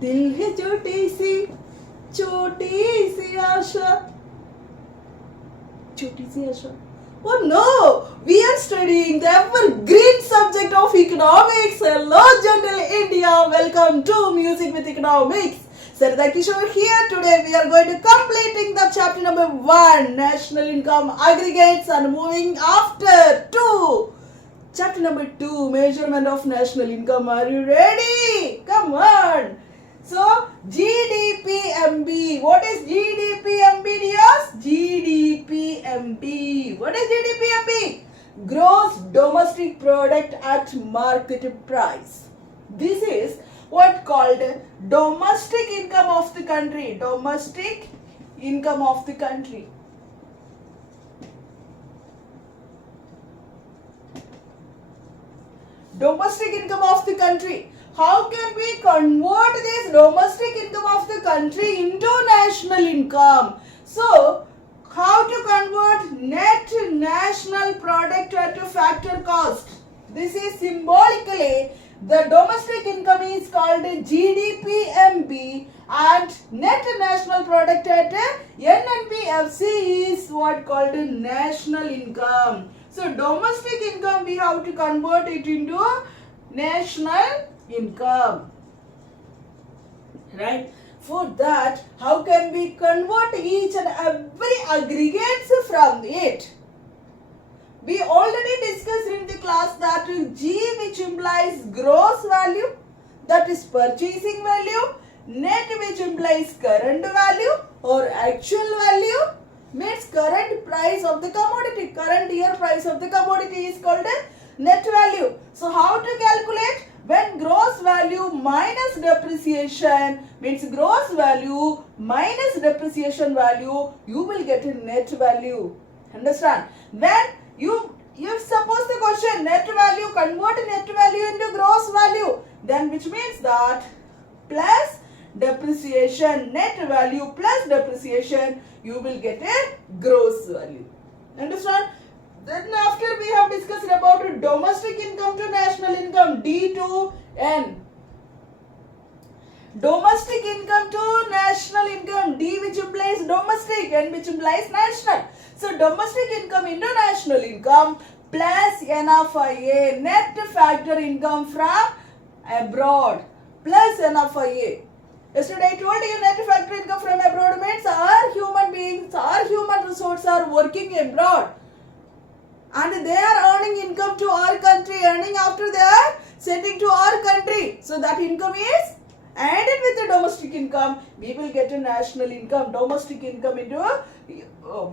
दिल है छोटी सी आशा, छोटी सी आशा. Oh no! We are studying the evergreen subject of economics. Hello, General India. Welcome to Music with Economics. Sarada Kishore here. Today we are going to completing the chapter number 1, National Income Aggregates, and moving after to chapter number 2, Measurement of National Income. Are you ready? Come on. So, GDPMB. What is GDPMB, dears? GDPMB. What is GDPMB? Gross Domestic Product at Market Price. This is what called domestic income of the country. Domestic income of the country. Domestic income of the country. How can we convert this domestic income of the country into national income? So, how to convert net national product at a factor cost? This is symbolically, the domestic income is called GDPMB and net national product at NNPFC is what called national income. So, domestic income we have to convert it into national income, right? For that, how can we convert each and every aggregates from it? We already discussed in the class that G, which implies gross value, that is purchasing value, net, which implies current value or actual value, means current price of the commodity, current year price of the commodity is called a net value. So how to calculate? When gross value minus depreciation means gross value minus depreciation value, you will get a net value. Understand? When you suppose the question net value, convert net value into gross value, then which means that plus depreciation, net value plus depreciation, you will get a gross value. Understand? Then after we have discussed about domestic income to national income, D to N. Domestic income to national income, D which implies domestic, N which implies national. So domestic income into national income plus NFIA, net factor income from abroad, plus NFIA. Yesterday I told you net factor income from abroad means our human beings, our human resources are working abroad. And they are earning income to our country, earning after they are sending to our country. So that income is added with the domestic income. We will get a national income. Domestic income into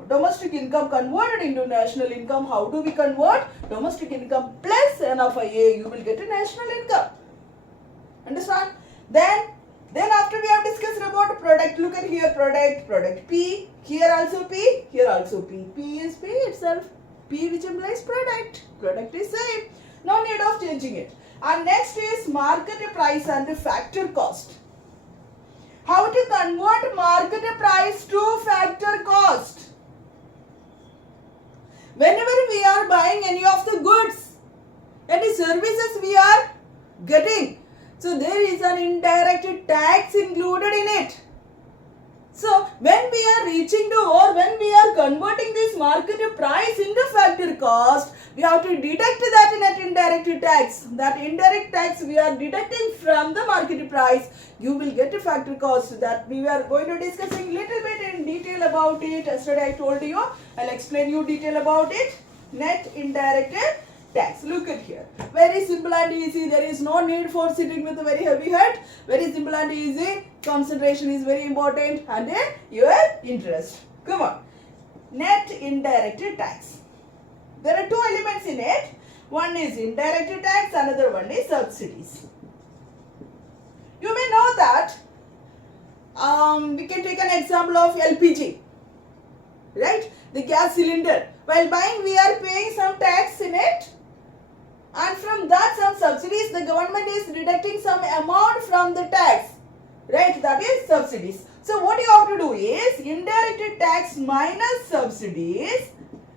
domestic income converted into national income. How do we convert? Domestic income plus NFIA. You will get a national income. Understand? Then after we have discussed about product, look at here product P. Here also P. Here also P. P is P itself. P which implies product. Product is same. No need of changing it. And next is market price and factor cost. How to convert market price to factor cost? Whenever we are buying any of the goods, any services we are getting, so there is an indirect tax included in it. So when we are reaching to or when we are converting this market price into factor cost, we have to deduct that net indirect tax. That indirect tax we are deducting from the market price. You will get a factor cost. That we are going to discussing little bit in detail about it. Yesterday I told you. I'll explain you detail about it. Net indirect tax. Look at here. Very simple and easy. There is no need for sitting with a very heavy head. Very simple and easy. Concentration is very important and your interest. Come on. Net indirect tax. There are two elements in it. One is indirect tax, another one is subsidies. You may know that we can take an example of LPG. Right? The gas cylinder. While buying, we are paying some tax in it. And from that some subsidies, the government is deducting some amount from the tax. Right, that is subsidies. So what you have to do is indirect tax minus subsidies.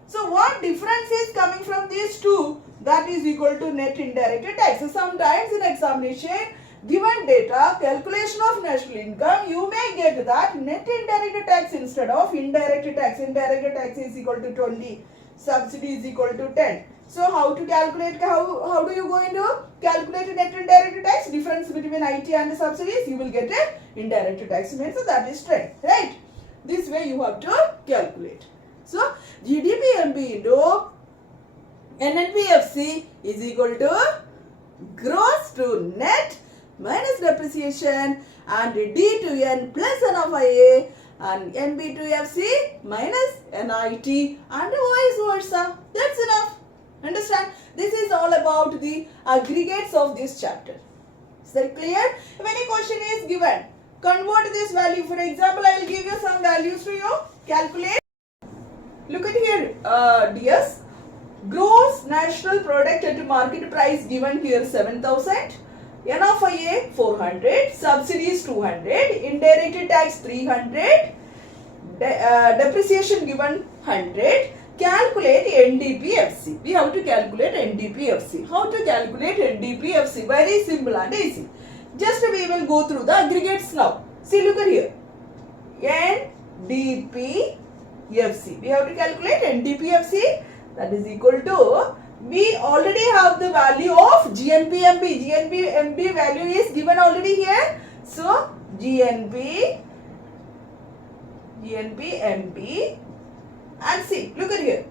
So what difference is coming from these two? That is equal to net indirect tax. So sometimes in examination given data, calculation of national income, you may get that net indirect tax instead of indirect tax. Indirect tax is equal to 20, subsidy is equal to 10. So how to calculate, how do you going to calculate net indirect tax? Difference between IT and subsidies, you will get a indirect tax. So that is 10, right? This way you have to calculate. So GDP MP into NNPFC is equal to gross to net minus depreciation and D to N plus NFIA and NB to FC minus NIT and vice versa. That's enough. Understand? This is all about the aggregates of this chapter. Is that clear? If any question is given, convert this value. For example, I will give you some values to you. Calculate. Look at here, DS. Gross national product at market price given here 7,000. NFIA 400. Subsidies 200. Indirect tax 300. Depreciation given 100. Calculate NDPFC. We have to calculate NDPFC. How to calculate NDPFC? Very simple and easy. Just we will go through the aggregates now. See, look at here. NDPFC. We have to calculate NDPFC. That is equal to, we already have the value of GNPMP. GNPMP value is given already here. So, GNPMP. And see, look at here.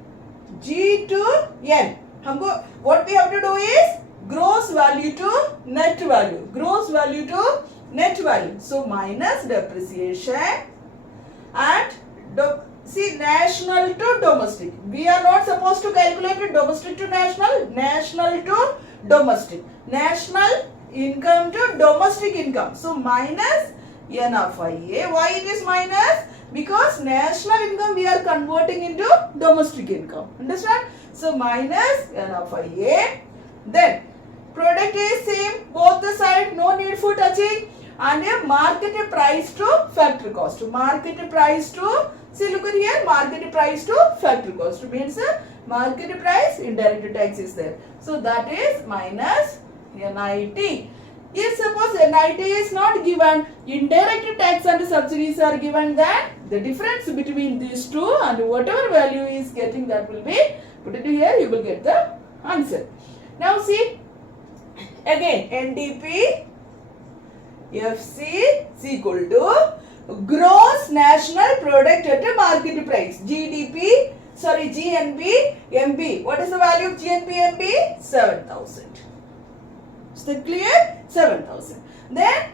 G to N. What we have to do is gross value to net value. Gross value to net value. So minus depreciation and see, national to domestic. We are not supposed to calculate domestic to national. National to domestic. National income to domestic income. So minus NFIA. Why it is minus? Because national income we are converting into domestic income. Understand? So minus NFIA. Then product is same, both the side, no need for touching. And a market price to factory cost. Market price to, see, look at here, market price to factory cost means market price, indirect tax is there. So that is minus NIT. If suppose NIT is not given, indirect tax and subsidies are given, then the difference between these two and whatever value is getting, that will be put it here, you will get the answer. Now see, again NDP FC is equal to gross national product at a market price. GNP MP. What is the value of GNP MP? 7,000. Is that clear? 7,000. Then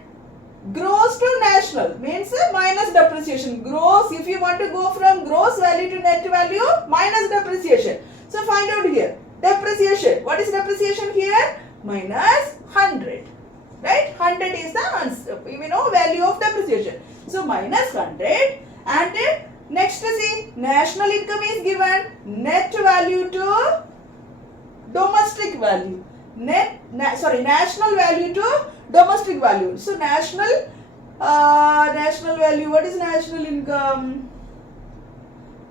gross to national means minus depreciation. Gross, if you want to go from gross value to net value, minus depreciation. So find out here. Depreciation. What is depreciation here? Minus 100. Right? 100 is the answer. We know value of depreciation. So minus 100. And next see, national income is given. Net value to domestic value. National value to domestic value. So national value. What is national income?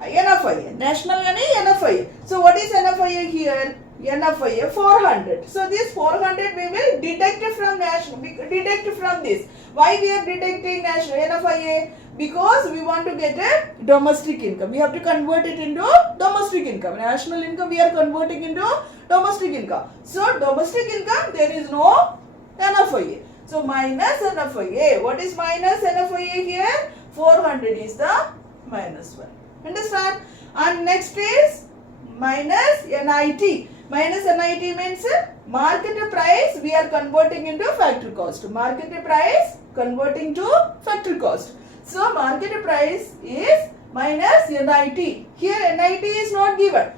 NFIA. National NFIA. So what is NFIA here? NFIA 400. So this 400 we will deduct from national. Deduct from this. Why we are deducting national NFIA? Because we want to get a domestic income. We have to convert it into domestic income. National income we are converting into domestic income. So domestic income there is no NFIA. So minus NFIA. What is minus NFIA here? 400 is the minus one. Understand? And next is minus NIT. Minus NIT means market price we are converting into factory cost. Market price converting to factory cost. So market price is minus NIT. Here NIT is not given.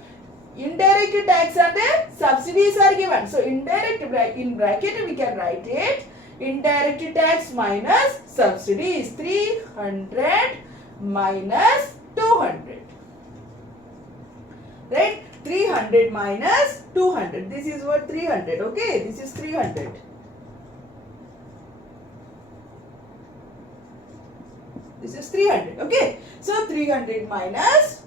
Indirect tax and subsidies are given. So indirect, in bracket we can write it. Indirect tax minus subsidies. 300 minus 200. Right? 300 minus 200. This is what 300. Okay. This is 300. This is 300. Okay. So 300 minus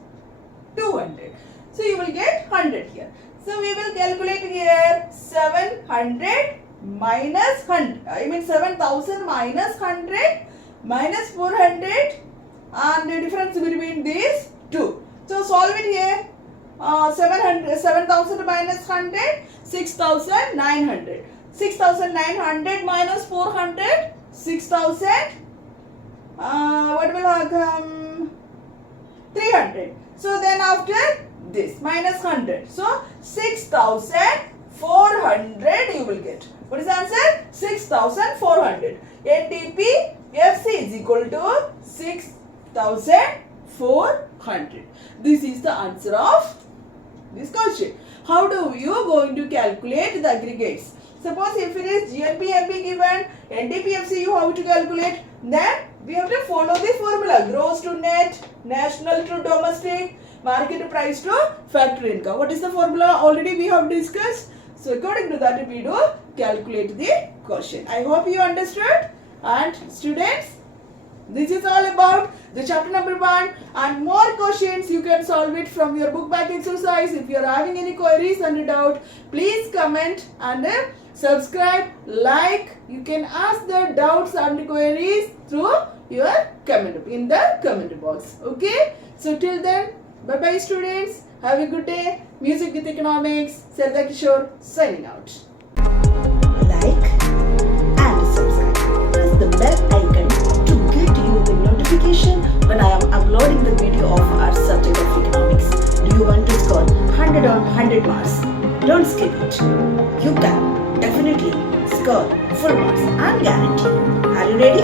200. So you will get 100 here. So we will calculate here 700 minus 100, I mean 7000 minus 100 minus 400, and the difference between these two. So solve it here. 7,000 minus 100, 6,900. 6,900 minus 400, 6,000. What will come? 300. So then after this minus 100. So 6,400 you will get. What is the answer? 6,400. NTP FC is equal to 6,400. This is the answer of this question. How do you going to calculate the aggregates? Suppose if it is GNP MP given, NTP FC you have to calculate, then we have to follow the formula. Gross to net, national to domestic, market price to factory income. What is the formula? Already we have discussed. So according to that we do calculate the question. I hope you understood. And students, this is all about the chapter number 1, and more questions you can solve it from your book back exercise. If you are having any queries and doubt, please comment and subscribe, like. You can ask the doubts and queries through your comment in the comment box. Okay. So till then, bye bye students. Have a good day. Music with Economics. Sarda Kishore signing out. Like and subscribe. Press the bell icon to get you the notification when I am uploading the video of our subject of economics. Do you want to score 100 on 100 marks? Don't skip it. You can definitely score full marks. I am guarantee. Are you ready?